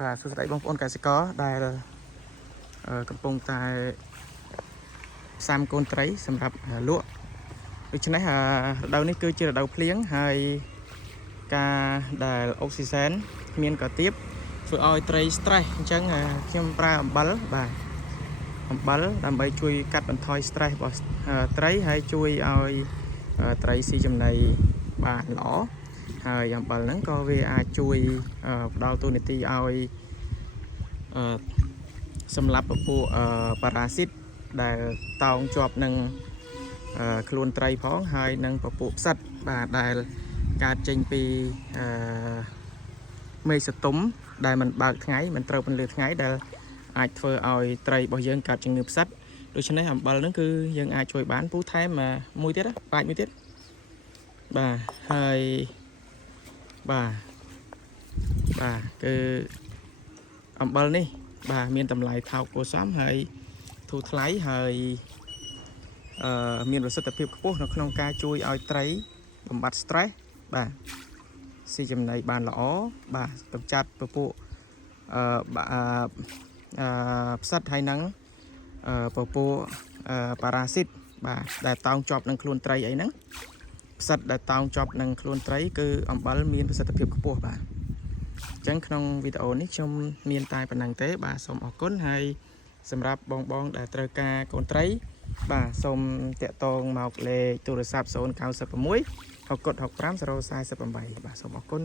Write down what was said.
và số đại bóng ôn cái sẽ có đây là cầm bông tại sam côn trái sầm rập lúa được cho này đầu này cứ chưa là đầu phiến hay ca đài oxygen miền cả tiếp vừa oi trái stress chẳng khiêm pra bal và bal làm bay chui cắt bàn thoi stress và trái hay chui oi trái si chấm này bà lỏហើយអំបិលហ្នឹងក៏វាអាចជួយផ្ដល់តួនាទីឲ្យសម្រាប់ពពួកប៉ារ៉ាស៊ីតដែលតោងជាប់នឹងខ្លួនត្រីផងហើយនឹងពពួកផ្សិតបាទដែលកើតចេញពីមេឃសតុំដែលมันបើកថ្ងៃมันត្រូវពន្លឺថ្ងៃដែលអាចធ្វើឲ្យត្រីរបស់យើងកើតជំងឺផ្សិតដូច្នេះអំបិលហ្នឹងគឺយើងអាចជួយបានពូថែមមួយទៀតបាច់មួយទៀតបាទហើយបាទគឺអំបិលនេះបាទមានតម្លៃថោកគួរសមហើយធូរថ្លៃហើយមានប្រសិទ្ធភាពខ្ពស់នៅក្នុងការជួយឲ្យត្រីបំបត្តិ stress បាទស៊ីចំណីបានល្អបាទកម្ចាត់ពពួកផ្សិតហើយនឹងពពួកប៉ារ៉ាស៊ីតបាទដែលតោងជាប់នឹងខ្លួនត្រីអីហ្នឹងផ្សិតដែលតោងជាប់នឹងខ្លួនត្រីគឺអំបិលមានប្រសិទ្ធភាពខ្ពស់បាទអញ្ចឹងក្នុងវីដេអូនេះខ្ញុំមានតែប៉ុណ្្នឹងទេបាទសូមអរគុណហើយសម្រាប់បងដែលត្រូវការកូនត្រីបាទសូមតាក់ទងមកលេខទូរស័ព្ទ096 6065 048បាទសូមអរគុណ